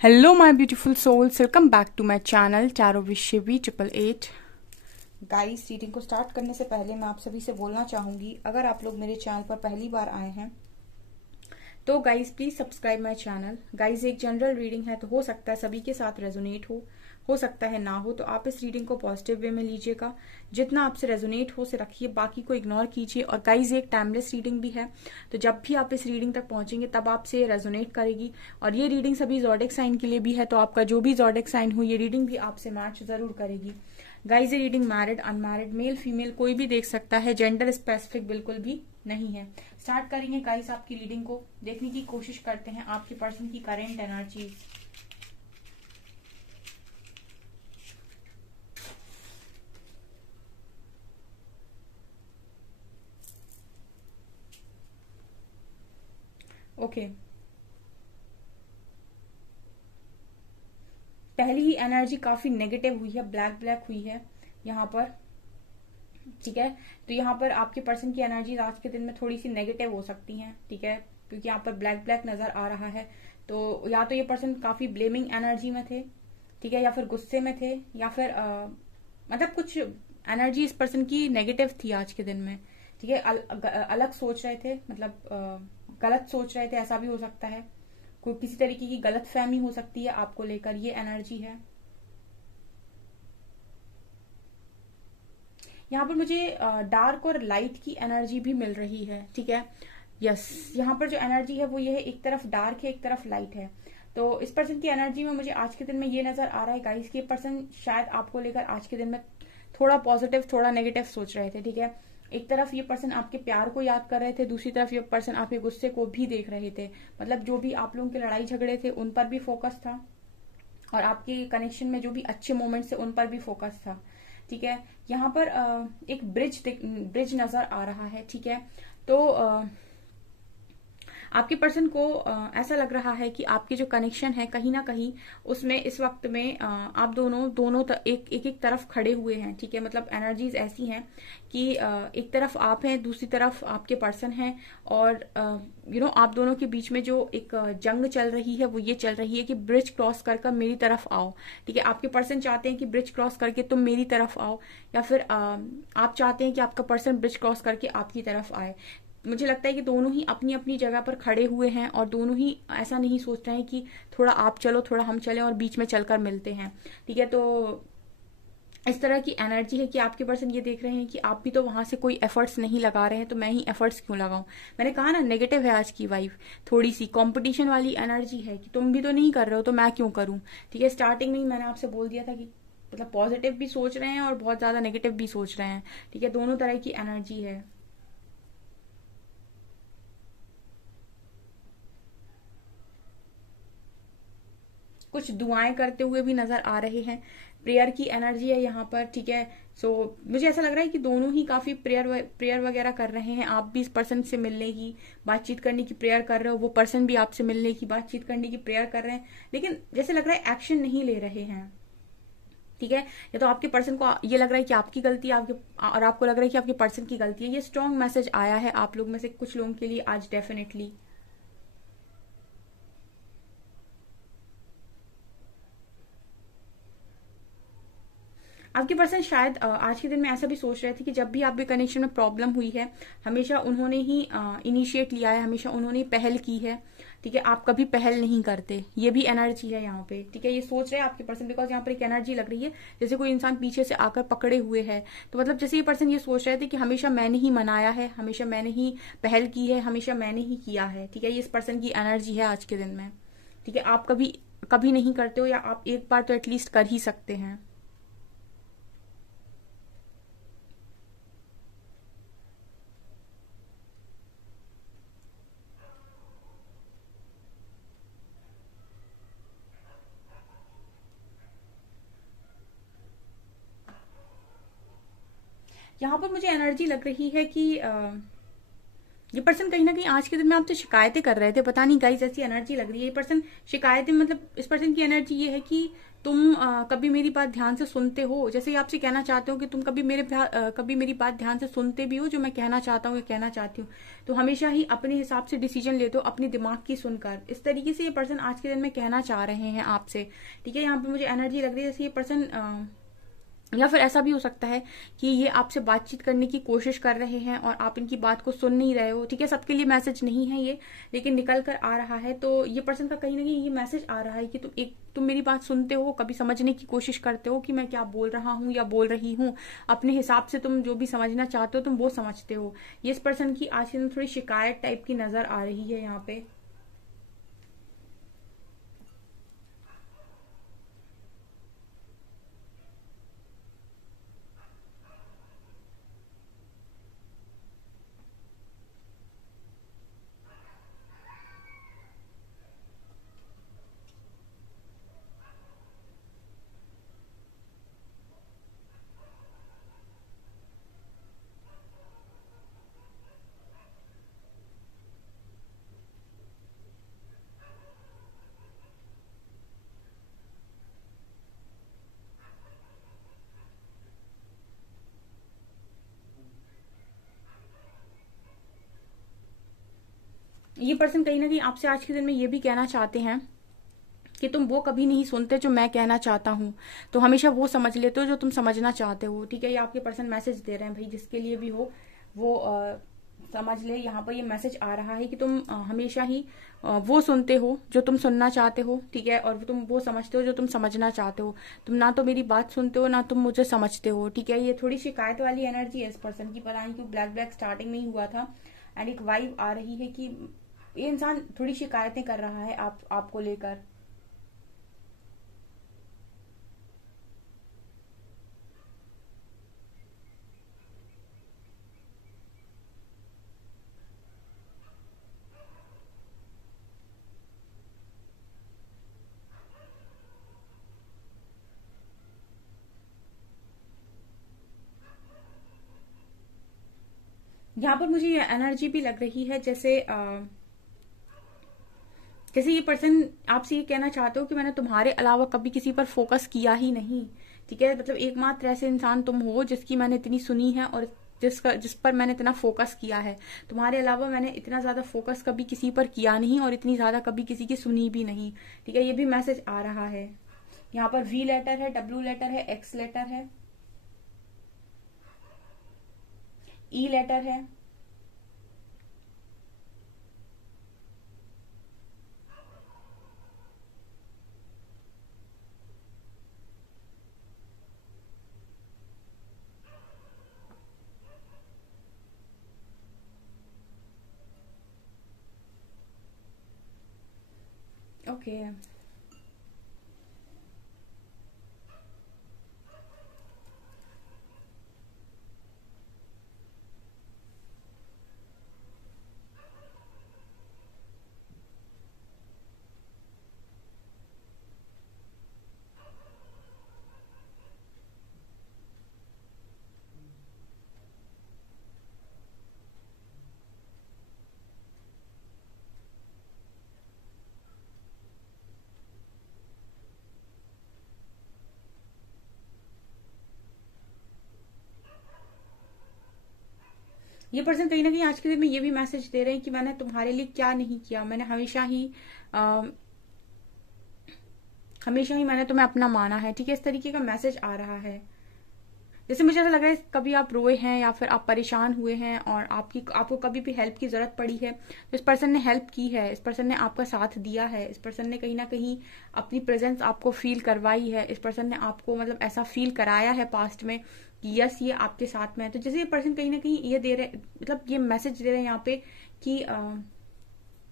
Hello my beautiful souls, welcome back to my channel tarot wish V 888। Guys, reading को start करने से पहले मैं आप सभी से बोलना चाहूंगी, अगर आप लोग मेरे चैनल पर पहली बार आए हैं तो guys please subscribe my channel. Guys, एक जनरल रीडिंग है तो हो सकता है सभी के साथ रेजोनेट हो सकता है ना हो, तो आप इस रीडिंग को पॉजिटिव वे में लीजिएगा। जितना आपसे रेजोनेट हो से रखिए, बाकी को इग्नोर कीजिए। और गाइस, ये एक टाइमलेस रीडिंग भी है, तो जब भी आप इस रीडिंग तक पहुंचेंगे तब आपसे रेजोनेट करेगी। और ये रीडिंग सभी ज़ोडिएक साइन के लिए भी है, तो आपका जो भी ज़ोडिएक साइन हो ये रीडिंग भी आपसे मैच जरूर करेगी। गाइस, ये reading married, unmarried, male female कोई भी देख सकता है, जेंडर स्पेसिफिक बिल्कुल भी नहीं है। स्टार्ट करेंगे गाइस आपकी रीडिंग को, देखने की कोशिश करते हैं आपके पर्सन की करेंट एनर्जी। ओके, पहली ही एनर्जी काफी नेगेटिव हुई है, ब्लैक ब्लैक हुई है यहाँ पर। ठीक है, तो यहाँ पर आपके पर्सन की एनर्जीज आज के दिन में थोड़ी सी नेगेटिव हो सकती हैं। ठीक है, क्योंकि यहाँ पर ब्लैक ब्लैक नजर आ रहा है, तो या तो ये पर्सन काफी ब्लेमिंग एनर्जी में थे, ठीक है, या फिर गुस्से में थे, या फिर मतलब कुछ एनर्जी इस पर्सन की नेगेटिव थी आज के दिन में। ठीक है, अलग सोच रहे थे, मतलब गलत सोच रहे थे, ऐसा भी हो सकता है। कोई किसी तरीके की गलत फहमी हो सकती है आपको लेकर, ये एनर्जी है। यहाँ पर मुझे डार्क और लाइट की एनर्जी भी मिल रही है। ठीक है, यस, यहाँ पर जो एनर्जी है वो ये है, एक तरफ डार्क है एक तरफ लाइट है। तो इस पर्सन की एनर्जी में मुझे आज के दिन में ये नजर आ रहा है गाइस कि ये पर्सन शायद आपको लेकर आज के दिन में थोड़ा पॉजिटिव थोड़ा नेगेटिव सोच रहे थे। ठीक है, एक तरफ ये पर्सन आपके प्यार को याद कर रहे थे, दूसरी तरफ ये पर्सन आपके गुस्से को भी देख रहे थे। मतलब जो भी आप लोगों के लड़ाई झगड़े थे उन पर भी फोकस था, और आपके कनेक्शन में जो भी अच्छे मोमेंट्स थे उन पर भी फोकस था। ठीक है, यहाँ पर एक ब्रिज नजर आ रहा है। ठीक है, तो आपके पर्सन को ऐसा लग रहा है कि आपकी जो कनेक्शन है कहीं ना कहीं उसमें इस वक्त में आप दोनों एक तरफ खड़े हुए हैं। ठीक है, मतलब एनर्जीज ऐसी हैं कि एक तरफ आप हैं, दूसरी तरफ आपके पर्सन हैं, और आप दोनों के बीच में जो एक जंग चल रही है वो ये चल रही है कि ब्रिज क्रॉस कर मेरी तरफ आओ। ठीक है, आपके पर्सन चाहते हैं कि ब्रिज क्रॉस करके तुम मेरी तरफ आओ, या फिर आप चाहते हैं कि आपका पर्सन ब्रिज क्रॉस करके आपकी तरफ आए। मुझे लगता है कि दोनों ही अपनी अपनी जगह पर खड़े हुए हैं, और दोनों ही ऐसा नहीं सोच रहे हैं कि थोड़ा आप चलो थोड़ा हम चलें और बीच में चलकर मिलते हैं। ठीक है, तो इस तरह की एनर्जी है कि आपके पर्सन ये देख रहे हैं कि आप भी तो वहां से कोई एफर्ट्स नहीं लगा रहे हैं, तो मैं ही एफर्ट्स क्यों लगाऊं। मैंने कहा ना, नेगेटिव है आज की वाइफ, थोड़ी सी कंपटीशन वाली एनर्जी है कि तुम भी तो नहीं कर रहे हो तो मैं क्यों करूं। ठीक है, स्टार्टिंग में ही मैंने आपसे बोल दिया था कि मतलब पॉजिटिव भी सोच रहे हैं और बहुत ज्यादा नेगेटिव भी सोच रहे हैं। ठीक है, दोनों तरह की एनर्जी है। कुछ दुआएं करते हुए भी नजर आ रहे हैं, प्रेयर की एनर्जी है यहाँ पर। ठीक है, सो मुझे ऐसा लग रहा है कि दोनों ही काफी प्रेयर वगैरह कर रहे हैं। आप भी इस पर्सन से मिलने की बातचीत करने की प्रेयर कर रहे हो, वो पर्सन भी आपसे मिलने की बातचीत करने की प्रेयर कर रहे हैं, लेकिन जैसे लग रहा है एक्शन नहीं ले रहे हैं। ठीक है, या तो आपके पर्सन को ये लग रहा है कि आपकी गलती है, आपके और आपको लग रहा है कि आपके पर्सन की गलती है। ये स्ट्रॉन्ग मैसेज आया है आप लोग में से कुछ लोगों के लिए आज डेफिनेटली। आपके पर्सन शायद आज के दिन में ऐसा भी सोच रहे थे कि जब भी आपके कनेक्शन में प्रॉब्लम हुई है, हमेशा उन्होंने ही इनिशिएट लिया है, हमेशा उन्होंने ही पहल की है। ठीक है, आप कभी पहल नहीं करते, ये भी एनर्जी है यहाँ पे। ठीक है, ये सोच रहे हैं आपके पर्सन, बिकॉज यहाँ पर एक एनर्जी लग रही है जैसे कोई इंसान पीछे से आकर पकड़े हुए है। तो मतलब जैसे ये पर्सन ये सोच रहे थे कि हमेशा मैंने ही मनाया है, हमेशा मैंने ही पहल की है, हमेशा मैंने ही किया है। ठीक है, ये इस पर्सन की एनर्जी है आज के दिन में। ठीक है, आप कभी कभी नहीं करते हो, या आप एक बार तो एटलीस्ट कर ही सकते हैं। यहाँ पर मुझे एनर्जी लग रही है कि ये पर्सन कहीं ना कहीं आज के दिन में आपसे शिकायतें कर रहे थे, पता नहीं गाइस ऐसी एनर्जी लग रही है। ये पर्सन शिकायतें, मतलब इस पर्सन की एनर्जी ये है कि तुम कभी मेरी बात ध्यान से सुनते हो, जैसे ये आपसे कहना चाहते हो कि तुम कभी मेरी बात ध्यान से सुनते भी हो, जो मैं कहना चाहता हूँ या कहना चाहती हूँ, तो हमेशा ही अपने हिसाब से डिसीजन लेते हो अपने दिमाग की सुनकर। इस तरीके से ये पर्सन आज के दिन में कहना चाह रहे हैं आपसे, ठीक है। यहाँ पे मुझे एनर्जी लग रही है जैसे ये पर्सन, या फिर ऐसा भी हो सकता है कि ये आपसे बातचीत करने की कोशिश कर रहे हैं और आप इनकी बात को सुन नहीं रहे हो, ठीक है। सबके लिए मैसेज नहीं है ये, लेकिन निकल कर आ रहा है। तो ये पर्सन का कहीं ना कहीं ये मैसेज आ रहा है कि तुम मेरी बात सुनते हो, कभी समझने की कोशिश करते हो कि मैं क्या बोल रहा हूँ या बोल रही हूँ, अपने हिसाब से तुम जो भी समझना चाहते हो तुम वो समझते हो। ये इस पर्सन की आज के दिन थोड़ी शिकायत टाइप की नजर आ रही है यहाँ पे। ये पर्सन कहीं ना कहीं आपसे आज के दिन में ये भी कहना चाहते हैं कि तुम वो कभी नहीं सुनते जो मैं कहना चाहता हूँ, तो हमेशा वो समझ लेते हो जो तुम समझना चाहते हो, ठीक है। ये आपके पर्सन मैसेज दे रहे हैं भाई, जिसके लिए भी हो वो समझ ले। यहाँ पर ये मैसेज आ रहा है कि तुम हमेशा ही वो सुनते हो जो तुम सुनना चाहते हो, ठीक है, और तुम वो समझते हो जो तुम समझना चाहते हो। तुम ना तो मेरी बात सुनते हो ना तुम मुझे समझते हो, ठीक है। ये थोड़ी शिकायत वाली एनर्जी है इस पर्सन की, पता नहीं क्यों ब्लैक ब्लैक स्टार्टिंग में ही हुआ था। एंड एक वाइब आ रही है कि ये इंसान थोड़ी शिकायतें कर रहा है आपको लेकर। यहाँ पर मुझे ये एनर्जी भी लग रही है जैसे जैसे ये पर्सन आपसे ये कहना चाहते हो कि मैंने तुम्हारे अलावा कभी किसी पर फोकस किया ही नहीं, ठीक है। मतलब एकमात्र ऐसे इंसान तुम हो जिसकी मैंने इतनी सुनी है और जिस पर मैंने इतना फोकस किया है। तुम्हारे अलावा मैंने इतना ज्यादा फोकस कभी किसी पर किया नहीं और इतनी ज्यादा कभी किसी की सुनी भी नहीं, ठीक है। ये भी मैसेज आ रहा है। यहाँ पर वी लेटर है, डब्ल्यू लेटर है, एक्स लेटर है, ई लेटर है, ओके। ये पर्सन कहीं ना कहीं आज के दिन में ये भी मैसेज दे रहे हैं कि मैंने तुम्हारे लिए क्या नहीं किया, मैंने आ, हमेशा ही मैंने तुम्हें अपना माना है, ठीक है। इस तरीके का मैसेज आ रहा है। जैसे मुझे ऐसा लग रहा है कभी आप रोए हैं या फिर आप परेशान हुए हैं और आपको कभी भी हेल्प की जरूरत पड़ी है तो इस पर्सन ने हेल्प की है, इस पर्सन ने आपका साथ दिया है, इस पर्सन ने कहीं ना कहीं अपनी प्रेजेंस आपको फील करवाई है, इस पर्सन ने आपको मतलब ऐसा फील कराया है पास्ट में कि यस ये आपके साथ में है। तो जैसे ये पर्सन कहीं ना कहीं ये दे रहे, मतलब ये मैसेज दे रहे हैं यहाँ पे कि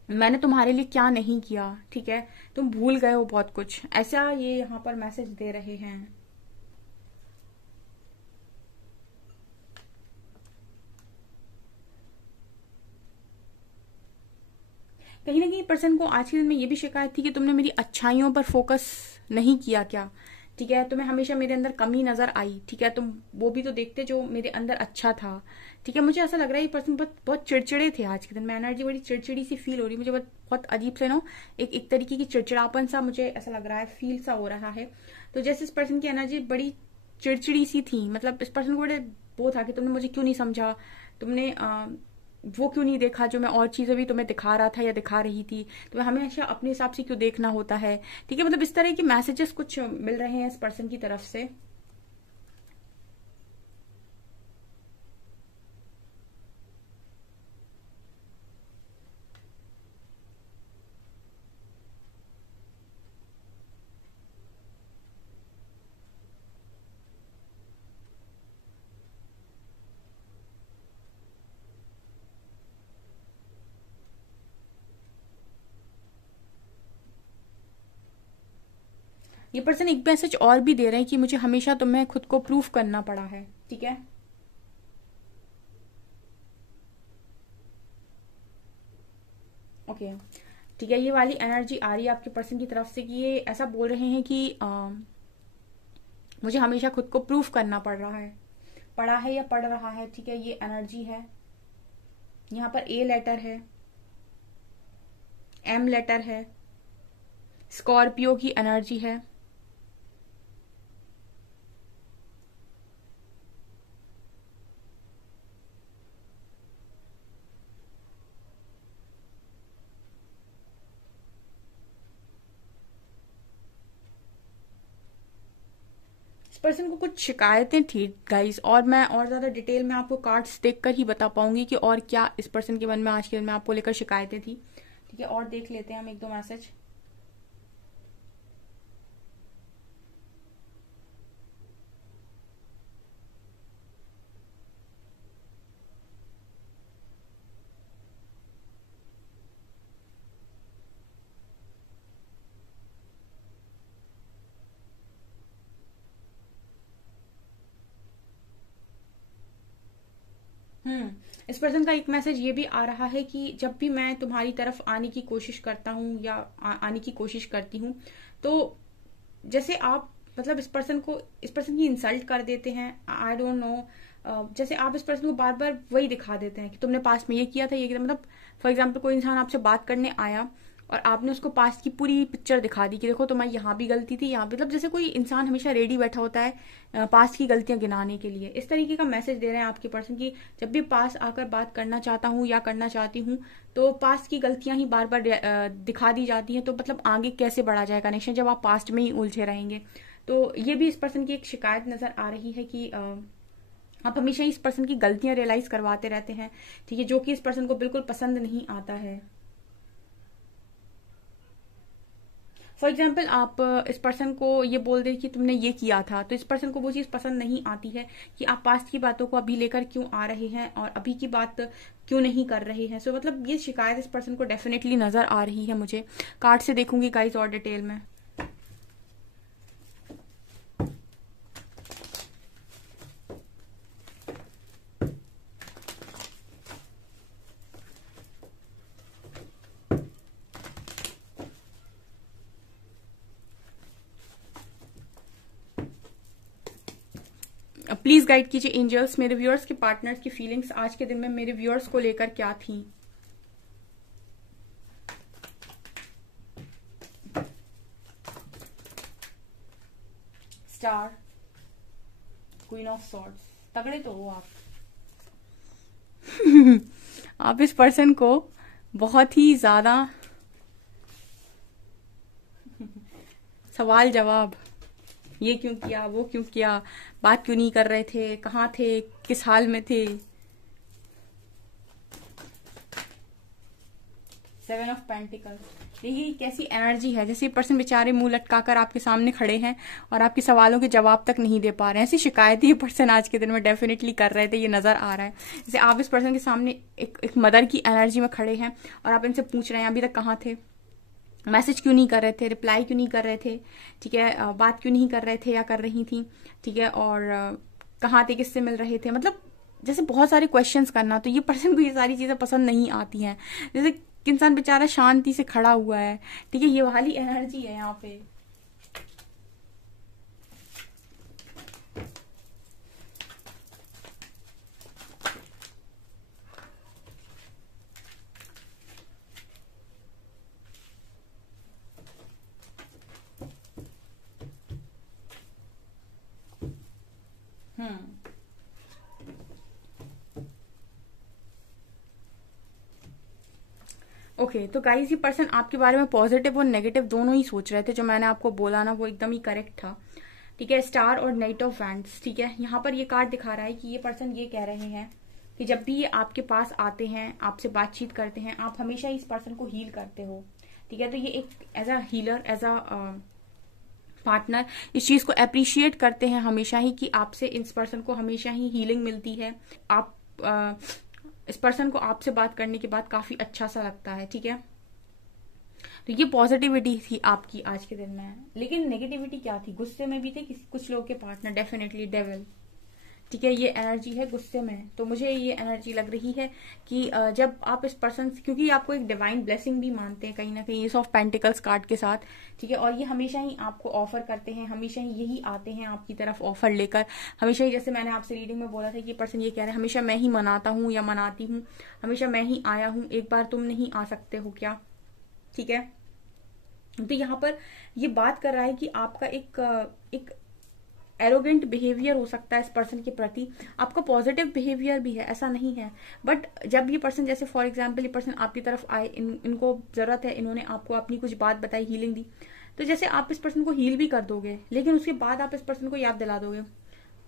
मैंने तुम्हारे लिए क्या नहीं किया, ठीक है, तुम भूल गए हो बहुत कुछ, ऐसा ये यहाँ पर मैसेज दे रहे हैं। कहीं ना कहीं पर्सन को आज के दिन में ये भी शिकायत थी कि तुमने मेरी अच्छाइयों पर फोकस नहीं किया क्या, ठीक है, तुम्हें हमेशा मेरे अंदर कमी नजर आई, ठीक है, तुम वो भी तो देखते जो मेरे अंदर अच्छा था। ठीक है, मुझे ऐसा लग रहा है ये पर्सन बहुत बहुत चिड़चिड़े थे आज के दिन में, एनर्जी बड़ी चिड़चिड़ी सी फील हो रही है मुझे, बहुत बहुत अजीब से ना, एक तरीके की चिड़चिड़ापन सा मुझे ऐसा लग रहा है, फील सा हो रहा है। तो जैसे इस पर्सन की एनर्जी बड़ी चिड़चिड़ी सी थी, मतलब इस पर्सन को बड़े वो था कि तुमने मुझे क्यों नहीं समझा, तुमने वो क्यों नहीं देखा जो मैं और चीजें भी तुम्हें दिखा रहा था या दिखा रही थी, तुम्हें हमेशा अपने हिसाब से क्यों देखना होता है। ठीक है, मतलब इस तरह के मैसेजेस कुछ मिल रहे हैं इस पर्सन की तरफ से। ये पर्सन एक मैसेज और भी दे रहे हैं कि मुझे हमेशा तुम्हें खुद को प्रूफ करना पड़ा है। ठीक है, ओके, ठीक है, ये वाली एनर्जी आ रही है आपके पर्सन की तरफ से कि ये ऐसा बोल रहे हैं कि मुझे हमेशा खुद को प्रूफ करना पड़ा है या पड़ रहा है। ठीक है, ये एनर्जी है, यहाँ पर ए लेटर है, एम लेटर है, स्कॉर्पियो की एनर्जी है। इस पर्सन को कुछ शिकायतें थी गाइस, और मैं और ज्यादा डिटेल में आपको कार्ड्स देखकर ही बता पाऊंगी कि और क्या इस पर्सन के मन में आज के दिन में आपको लेकर शिकायतें थी। ठीक है, और देख लेते हैं हम एक दो मैसेज। इस पर्सन का एक मैसेज ये भी आ रहा है कि जब भी मैं तुम्हारी तरफ आने की कोशिश करता हूँ या आने की कोशिश करती हूँ, तो जैसे आप मतलब इस पर्सन की इंसल्ट कर देते हैं, आई डोंट नो, जैसे आप इस पर्सन को बार बार वही दिखा देते हैं कि तुमने पास्ट में ये किया था, ये किया, मतलब फॉर एग्जाम्पल कोई इंसान आपसे बात करने आया और आपने उसको पास्ट की पूरी पिक्चर दिखा दी कि देखो तुम्हारी यहाँ भी गलती थी, यहाँ भी, मतलब जैसे कोई इंसान हमेशा रेडी बैठा होता है पास्ट की गलतियां गिनाने के लिए। इस तरीके का मैसेज दे रहे हैं आपके पर्सन की जब भी पास आकर बात करना चाहता हूँ या करना चाहती हूँ तो पास्ट की गलतियां ही बार बार दिखा दी जाती हैं, तो मतलब आगे कैसे बढ़ा जाए कनेक्शन जब आप पास्ट में ही उलझे रहेंगे। तो ये भी इस पर्सन की एक शिकायत नजर आ रही है कि आप हमेशा इस पर्सन की गलतियां रियलाइज करवाते रहते हैं। ठीक है, जो कि इस पर्सन को बिल्कुल पसंद नहीं आता है। फॉर एग्जाम्पल आप इस पर्सन को ये बोल दे कि तुमने ये किया था, तो इस पर्सन को वो चीज पसंद नहीं आती है कि आप पास्ट की बातों को अभी लेकर क्यों आ रहे हैं और अभी की बात क्यों नहीं कर रहे हैं। सो मतलब ये शिकायत इस पर्सन को डेफिनेटली नजर आ रही है मुझे। कार्ड से देखूंगी गाइस और डिटेल में। प्लीज गाइड कीजिए एंजल्स, मेरे व्यूअर्स के पार्टनर्स की फीलिंग्स आज के दिन में मेरे व्यूअर्स को लेकर क्या थी। स्टार, क्वीन ऑफ सॉर्ड्स, तगड़े तो हो आप। आप इस पर्सन को बहुत ही ज्यादा सवाल जवाब, ये क्यों किया, वो क्यों किया, बात क्यों नहीं कर रहे थे, कहाँ थे, किस हाल में थे। 7 ऑफ पेंटिकल, देखिए कैसी एनर्जी है, जैसे पर्सन बेचारे मुंह लटकाकर आपके सामने खड़े हैं और आपके सवालों के जवाब तक नहीं दे पा रहे हैं। ऐसी शिकायत ये पर्सन आज के दिन में डेफिनेटली कर रहे थे, ये नजर आ रहा है। जैसे आप इस पर्सन के सामने एक मदर की एनर्जी में खड़े हैं और आप इनसे पूछ रहे हैं अभी तक कहाँ थे, मैसेज क्यों नहीं कर रहे थे, रिप्लाई क्यों नहीं कर रहे थे, ठीक है, बात क्यों नहीं कर रहे थे या कर रही थी, ठीक है, और कहाँ थे, किससे मिल रहे थे, मतलब जैसे बहुत सारे क्वेश्चंस करना। तो ये पर्सन को ये सारी चीजें पसंद नहीं आती हैं। जैसे इंसान बेचारा शांति से खड़ा हुआ है, ठीक है, ये वाली एनर्जी है यहाँ पे। ओके, तो गाइस ये पर्सन आपके बारे में पॉजिटिव और नेगेटिव दोनों ही सोच रहे थे। जो मैंने आपको बोला ना वो एकदम ही करेक्ट था। ठीक है, स्टार और नाइट ऑफ वैंड्स। ठीक है, यहाँ पर ये कार्ड दिखा रहा है कि ये पर्सन ये कह रहे हैं कि जब भी ये आपके पास आते हैं, आपसे बातचीत करते हैं, आप हमेशा इस पर्सन को हील करते हो। ठीक है, तो ये एक as a healer, as a partner इस चीज को अप्रिशिएट करते हैं हमेशा ही कि आपसे इस पर्सन को हमेशा ही हीलिंग मिलती है। आप इस पर्सन को आपसे बात करने के बाद काफी अच्छा सा लगता है। ठीक है, तो ये पॉजिटिविटी थी आपकी आज के दिन में। लेकिन नेगेटिविटी क्या थी? गुस्से में भी थे कुछ लोग के पार्टनर, डेफिनेटली डेविल। ठीक है, ये एनर्जी है गुस्से में। तो मुझे ये एनर्जी लग रही है कि जब आप इस पर्सन, क्योंकि आपको एक डिवाइन ब्लेसिंग भी मानते हैं कहीं ना कहीं एस ऑफ पेंटिकल्स कार्ड के साथ। ठीक है, और ये हमेशा ही आपको ऑफर करते हैं, हमेशा ही यही आते हैं आपकी तरफ ऑफर लेकर। हमेशा ही, जैसे मैंने आपसे रीडिंग में बोला था कि पर्सन ये कह रहे हैं हमेशा मैं ही मनाता हूँ या मनाती हूँ, हमेशा मैं ही आया हूँ, एक बार तुम नहीं आ सकते हो क्या? ठीक है, तो यहाँ पर ये बात कर रहा है कि आपका एक एरोगेंट बिहेवियर हो सकता है इस पर्सन के प्रति। आपका पॉजिटिव बिहेवियर भी है, ऐसा नहीं है। बट जब ये पर्सन, जैसे फॉर एग्जांपल ये पर्सन आपकी तरफ आए, इनको जरूरत है, इन्होंने आपको अपनी कुछ बात बताई, हीलिंग दी, तो जैसे आप इस पर्सन को हील भी कर दोगे, लेकिन उसके बाद आप इस पर्सन को याद दिला दोगे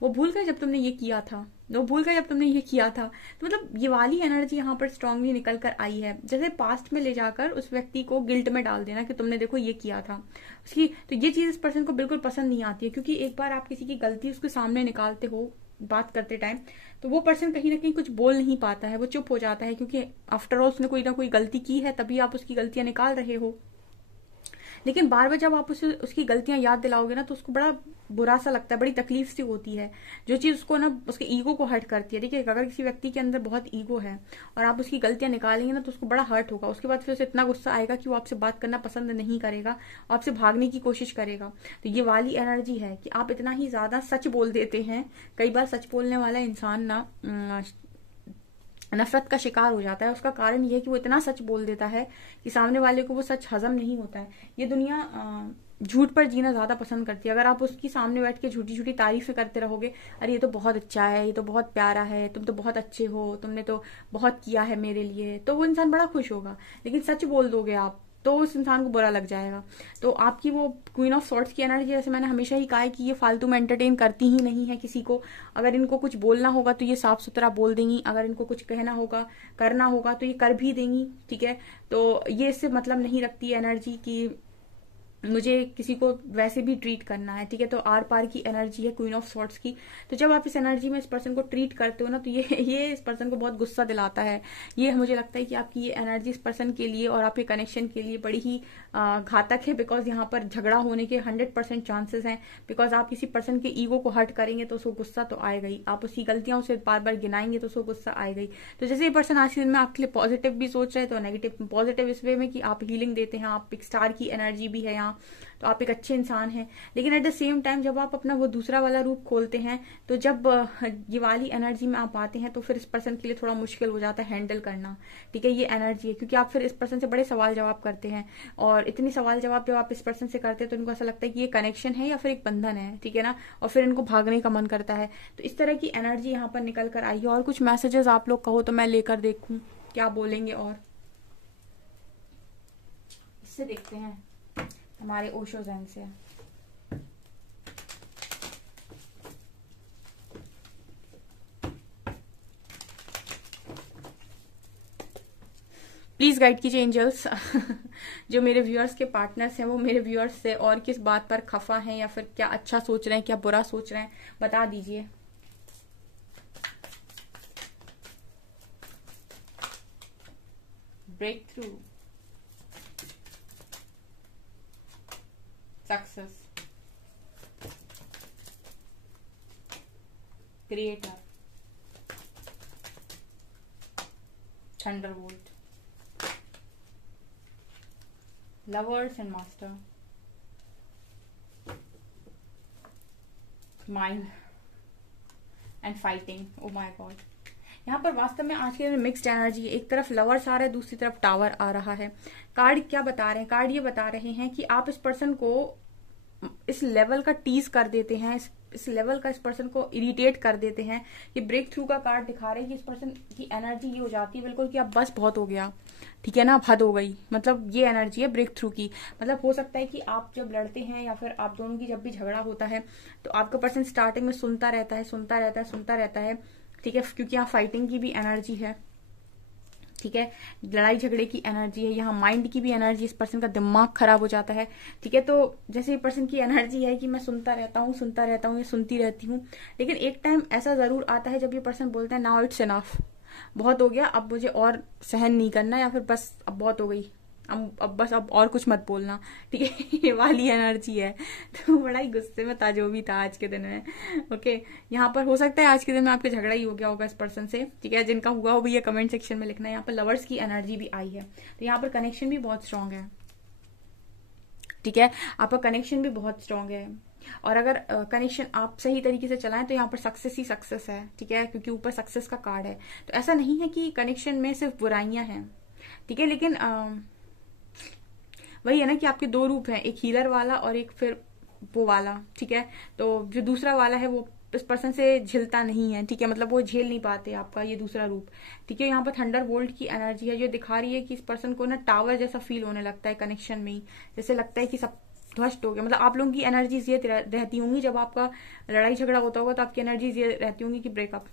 वो भूल गए जब तुमने ये किया था, वो भूल गए जब तुमने ये किया था। तो मतलब ये वाली एनर्जी यहाँ पर स्ट्रांगली निकल कर आई है, जैसे पास्ट में ले जाकर उस व्यक्ति को गिल्ट में डाल देना कि तुमने देखो ये किया था उसकी। तो ये चीज इस पर्सन को बिल्कुल पसंद नहीं आती है, क्योंकि एक बार आप किसी की गलती उसके सामने निकालते हो बात करते टाइम, तो वो पर्सन कहीं ना कहीं कुछ बोल नहीं पाता है, वो चुप हो जाता है, क्योंकि आफ्टर ऑल उसने कोई ना कोई गलती की है, तभी आप उसकी गलतियां निकाल रहे हो। लेकिन बार बार जब आप उसे उसकी गलतियां याद दिलाओगे ना, तो उसको बड़ा बुरा सा लगता है, बड़ी तकलीफ सी होती है, जो चीज उसको ना उसके ईगो को हर्ट करती है। देखिए, अगर किसी व्यक्ति के अंदर बहुत ईगो है और आप उसकी गलतियां निकालेंगे ना, तो उसको बड़ा हर्ट होगा। उसके बाद फिर उसे इतना गुस्सा आएगा कि वो आपसे बात करना पसंद नहीं करेगा और आपसे भागने की कोशिश करेगा। तो ये वाली एनर्जी है कि आप इतना ही ज्यादा सच बोल देते हैं। कई बार सच बोलने वाला इंसान ना नफरत का शिकार हो जाता है। उसका कारण यह है कि वो इतना सच बोल देता है कि सामने वाले को वो सच हजम नहीं होता है। ये दुनिया झूठ पर जीना ज्यादा पसंद करती है। अगर आप उसकी सामने बैठ के झूठी झूठी तारीफें करते रहोगे, अरे ये तो बहुत अच्छा है, ये तो बहुत प्यारा है, तुम तो बहुत अच्छे हो, तुमने तो बहुत किया है मेरे लिए, तो वो इंसान बड़ा खुश होगा। लेकिन सच बोल दोगे आप तो उस इंसान को बुरा लग जाएगा। तो आपकी वो क्वीन ऑफ सॉर्ड्स की एनर्जी, जैसे मैंने हमेशा ही कहा है कि ये फालतू में एंटरटेन करती ही नहीं है किसी को। अगर इनको कुछ बोलना होगा तो ये साफ सुथरा बोल देंगी, अगर इनको कुछ कहना होगा, करना होगा तो ये कर भी देंगी। ठीक है, तो ये इससे मतलब नहीं रखती एनर्जी की मुझे किसी को वैसे भी ट्रीट करना है। ठीक है, तो आर पार की एनर्जी है क्वीन ऑफ सॉर्ड्स की। तो जब आप इस एनर्जी में इस पर्सन को ट्रीट करते हो ना, तो ये इस पर्सन को बहुत गुस्सा दिलाता है। ये मुझे लगता है कि आपकी ये एनर्जी इस पर्सन के लिए और आपके कनेक्शन के लिए बड़ी ही घातक है, बिकॉज यहाँ पर झगड़ा होने के 100% चांसेस हैं। बिकॉज आप किसी पर्सन के ईगो को हर्ट करेंगे तो उसको गुस्सा तो आएगा ही, आप उसकी गलतियां उसे बार बार गिनाएंगे तो उसको गुस्सा आएगा ही। तो जैसे ये पर्सन आज के दिन में आपके लिए पॉजिटिव भी सोच रहे हैं, तो नेगेटिव पॉजिटिव इस वे में कि आप हीलिंग देते हैं, आप एक स्टार की एनर्जी भी है यहाँ, तो आप एक अच्छे इंसान हैं। लेकिन एट द सेम टाइम जब आप अपना वो दूसरा वाला रूप खोलते हैं, तो जब ये वाली एनर्जी में आप आते हैं, तो फिर इस पर्सन के लिए थोड़ा मुश्किल हो जाता है हैंडल करना। ठीक है, ये एनर्जी है, क्योंकि आप फिर इस पर्सन से बड़े सवाल जवाब करते हैं, और इतनी सवाल जवाब जब आप इस पर्सन से करते हैं तो इनको ऐसा लगता है कि ये कनेक्शन है या फिर एक बंधन है। ठीक है ना, और फिर इनको भागने का मन करता है। तो इस तरह की एनर्जी यहाँ पर निकल कर आई है। और कुछ मैसेजेस आप लोग कहो तो मैं लेकर देखूं क्या बोलेंगे। और इससे देखते हैं हमारे ओशो जैन से। प्लीज गाइड कीजिए एंजल्स। जो मेरे व्यूअर्स के पार्टनर्स हैं वो मेरे व्यूअर्स से और किस बात पर खफा हैं, या फिर क्या अच्छा सोच रहे हैं, क्या बुरा सोच रहे हैं, बता दीजिए। Breakthrough, success, creator, thunderbolt, lovers and master, mind and fighting. Oh my god, यहाँ पर वास्तव में आज के मिक्स्ड एनर्जी है। एक तरफ लवर्स आ रहा है, दूसरी तरफ टावर आ रहा है। कार्ड क्या बता रहे हैं? कार्ड ये बता रहे हैं कि आप इस पर्सन को इस लेवल का टीज कर देते हैं, इस इस लेवल का इस पर्सन को इरिटेट कर देते हैं। ये ब्रेक थ्रू का कार्ड दिखा रहे हैं कि इस पर्सन की एनर्जी ये हो जाती है बिल्कुल कि अब बस बहुत हो गया, ठीक है ना, अब हद हो गई। मतलब ये एनर्जी है ब्रेक थ्रू की। मतलब हो सकता है कि आप जब लड़ते हैं या फिर आप दोनों की जब भी झगड़ा होता है तो आपका पर्सन स्टार्टिंग में सुनता रहता है, सुनता रहता है, सुनता रहता है, ठीक है, क्योंकि यहाँ फाइटिंग की भी एनर्जी है, ठीक है, लड़ाई झगड़े की एनर्जी है, यहाँ माइंड की भी एनर्जी, इस पर्सन का दिमाग खराब हो जाता है, ठीक है। तो जैसे ये पर्सन की एनर्जी है कि मैं सुनता रहता हूँ, सुनता रहता हूँ, या सुनती रहती हूँ, लेकिन एक टाइम ऐसा जरूर आता है जब ये पर्सन बोलता है नाउ इट्स इनफ, बहुत हो गया, अब मुझे और सहन नहीं करना, या फिर बस अब बहुत हो गई, अब बस अब और कुछ मत बोलना, ठीक है। ये वाली एनर्जी है। तो बड़ा ही गुस्से में था जो भी था आज के दिन में। ओके, यहाँ पर हो सकता है आज के दिन में आपके झगड़ा ही हो गया होगा इस पर्सन से, ठीक है। जिनका हुआ हो भी ये कमेंट सेक्शन में लिखना है। यहाँ पर लवर्स की एनर्जी भी आई है, तो यहाँ पर कनेक्शन भी बहुत स्ट्रांग है, ठीक है, आपका कनेक्शन भी बहुत स्ट्रांग है। और अगर कनेक्शन आप सही तरीके से चलाएं तो यहाँ पर सक्सेस ही सक्सेस है, ठीक है, क्योंकि ऊपर सक्सेस का कार्ड है। तो ऐसा नहीं है कि कनेक्शन में सिर्फ बुराइयां हैं, ठीक है, लेकिन वही है ना कि आपके दो रूप हैं, एक हीलर वाला और एक फिर वो वाला, ठीक है। तो जो दूसरा वाला है वो इस पर्सन से झिलता नहीं है, ठीक है, मतलब वो झेल नहीं पाते आपका ये दूसरा रूप, ठीक है। यहाँ पर थंडर बोल्ट की एनर्जी है जो दिखा रही है कि इस पर्सन को ना टावर जैसा फील होने लगता है कनेक्शन में ही, जैसे लगता है कि सब ध्वस्त हो गया। मतलब आप लोगों की एनर्जीज ये रहती होंगी जब आपका लड़ाई झगड़ा होता होगा तो आपकी एनर्जीज ये रहती होंगी कि ब्रेकअप,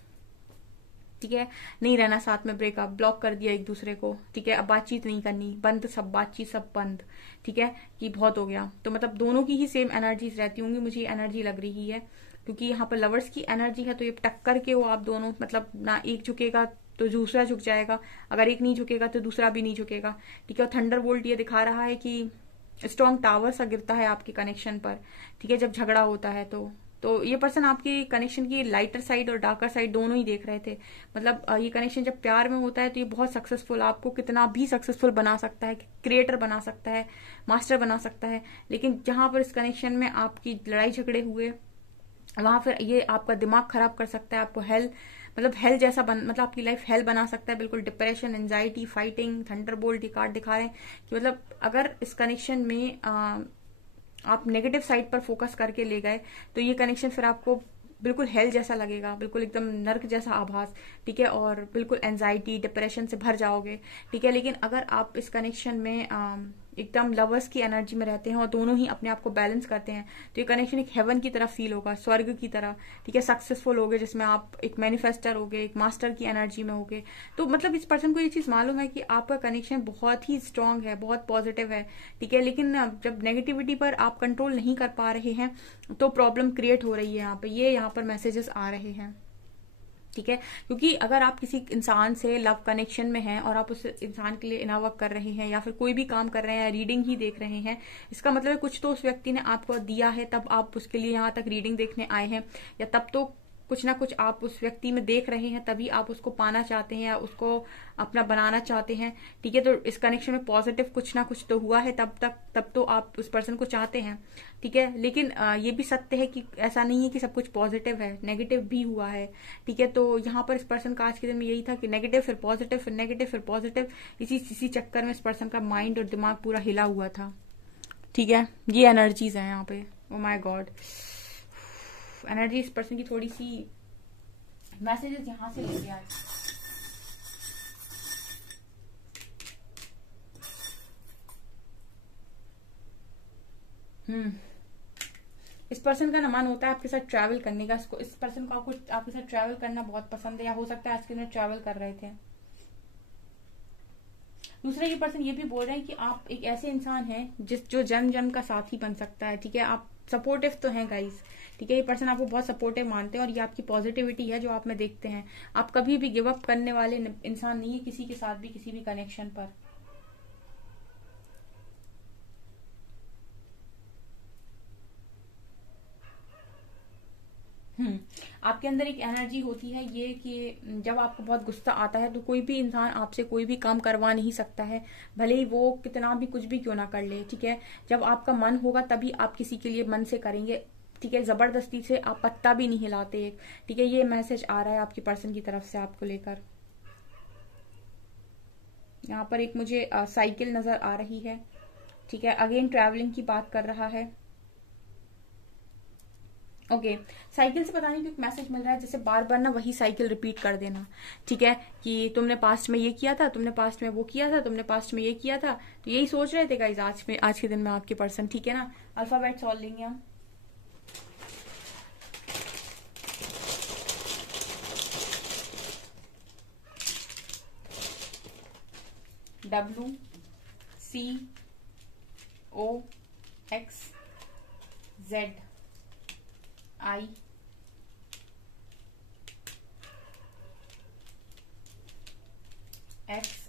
ठीक है, नहीं रहना साथ में, ब्रेकअप, ब्लॉक कर दिया एक दूसरे को, ठीक है, अब बातचीत नहीं करनी, बंद, सब बातचीत सब बंद, ठीक है, कि बहुत हो गया। तो मतलब दोनों की ही सेम एनर्जीज रहती होंगी, मुझे ये एनर्जी लग रही है, क्योंकि यहाँ पर लवर्स की एनर्जी है। तो ये टक्कर के हो आप दोनों, मतलब ना एक झुकेगा तो दूसरा झुक जाएगा, अगर एक नहीं झुकेगा तो दूसरा भी नहीं झुकेगा, ठीक है। और थंडर बोल्ट ये दिखा रहा है कि स्ट्रॉन्ग टावर सा गिरता है आपके कनेक्शन पर, ठीक है, जब झगड़ा होता है। तो ये पर्सन आपकी कनेक्शन की लाइटर साइड और डार्कर साइड दोनों ही देख रहे थे। मतलब ये कनेक्शन जब प्यार में होता है तो ये बहुत सक्सेसफुल, आपको कितना भी सक्सेसफुल बना सकता है, क्रिएटर बना सकता है, मास्टर बना सकता है। लेकिन जहां पर इस कनेक्शन में आपकी लड़ाई झगड़े हुए वहां फिर ये आपका दिमाग खराब कर सकता है, आपको मतलब हेल जैसा मतलब आपकी लाइफ हेल बना सकता है, बिल्कुल डिप्रेशन, एंजाइटी, फाइटिंग। थंडरबोल्ट ये कार्ड दिखा रहे हैं कि मतलब अगर इस कनेक्शन में आप नेगेटिव साइड पर फोकस करके ले गए तो ये कनेक्शन फिर आपको बिल्कुल हेल जैसा लगेगा, बिल्कुल एकदम नर्क जैसा आभास, ठीक है, और बिल्कुल एंजाइटी, डिप्रेशन से भर जाओगे, ठीक है। लेकिन अगर आप इस कनेक्शन में एकदम लवर्स की एनर्जी में रहते हैं और दोनों ही अपने आप को बैलेंस करते हैं तो ये कनेक्शन एक हेवन की तरह फील होगा, स्वर्ग की तरह, ठीक है। सक्सेसफुल होगे जिसमें आप एक मैनिफेस्टर होगे, एक मास्टर की एनर्जी में होगे। तो मतलब इस पर्सन को ये चीज मालूम है कि आपका कनेक्शन बहुत ही स्ट्रांग है, बहुत पॉजिटिव है, ठीक है। लेकिन जब नेगेटिविटी पर आप कंट्रोल नहीं कर पा रहे हैं तो प्रॉब्लम क्रिएट हो रही है यहाँ पे, ये यहाँ पर मैसेजेस आ रहे हैं, ठीक है। क्योंकि अगर आप किसी इंसान से लव कनेक्शन में हैं और आप उस इंसान के लिए इनर वर्क कर रहे हैं या फिर कोई भी काम कर रहे हैं, रीडिंग ही देख रहे हैं, इसका मतलब है कुछ तो उस व्यक्ति ने आपको दिया है तब आप उसके लिए यहाँ तक रीडिंग देखने आए हैं, या तब तो कुछ ना कुछ आप उस व्यक्ति में देख रहे हैं तभी आप उसको पाना चाहते हैं या उसको अपना बनाना चाहते हैं, ठीक है। तो इस कनेक्शन में पॉजिटिव कुछ ना कुछ तो हुआ है तब तो आप उस पर्सन को चाहते हैं, ठीक है। लेकिन ये भी सत्य है कि ऐसा नहीं है कि सब कुछ पॉजिटिव है, नेगेटिव भी हुआ है, ठीक है। तो यहाँ पर इस पर्सन का आज के दिन में यही था कि नेगेटिव फिर पॉजिटिव फिर नेगेटिव फिर पॉजिटिव, इसी चक्कर में इस पर्सन का माइंड और दिमाग पूरा हिला हुआ था, ठीक है। ये एनर्जीज है यहाँ पे। ओ माय गॉड, एनर्जी इस पर्सन की थोड़ी सी मैसेजेस यहां से लेके आए। इस पर्सन का ना मन होता है आपके साथ ट्रैवल करने का, इस पर्सन को आपके साथ ट्रैवल करना बहुत पसंद है, या हो सकता है आज के दिन ट्रैवल कर रहे थे। दूसरा ये पर्सन ये भी बोल रहे हैं कि आप एक ऐसे इंसान हैं जो जन जन का साथी बन सकता है, ठीक है। आप सपोर्टिव तो हैं गाइस, ठीक है। ये पर्सन आपको बहुत सपोर्टिव मानते हैं और ये आपकी पॉजिटिविटी है जो आप में देखते हैं। आप कभी भी गिव अप करने वाले इंसान नहीं है किसी के साथ भी, किसी भी कनेक्शन पर। आपके अंदर एक एनर्जी होती है ये कि जब आपको बहुत गुस्सा आता है तो कोई भी इंसान आपसे कोई भी काम करवा नहीं सकता है, भले ही वो कितना भी कुछ भी क्यों ना कर ले, ठीक है। जब आपका मन होगा तभी आप किसी के लिए मन से करेंगे, ठीक है। जबरदस्ती से आप पत्ता भी नहीं हिलाते, ठीक है। ये मैसेज आ रहा है आपकी पर्सन की तरफ से आपको लेकर। यहाँ पर एक मुझे साइकिल नजर आ रही है, ठीक है। अगेन ट्रैवलिंग की बात कर रहा है, ओके साइकिल से पता नहीं क्यों मैसेज मिल रहा है, जैसे बार बार ना वही साइकिल रिपीट कर देना, ठीक है, कि तुमने पास्ट में ये किया था, तुमने पास्ट में वो किया था, तुमने पास्ट में ये किया था, तो यही सोच रहे थे गाइस आज के दिन में आपके पर्सन, ठीक है ना। अल्फाबेट सॉल्व लेंगे हम। WCOXZ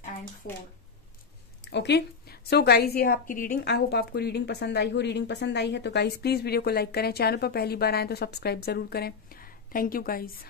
and 4। Okay so guys ये है आपकी रीडिंग। आई होप आपको रीडिंग पसंद आई हो। रीडिंग पसंद आई है तो गाइज प्लीज वीडियो को लाइक करें, चैनल पर पहली बार आए तो सब्सक्राइब जरूर करें। Thank you guys.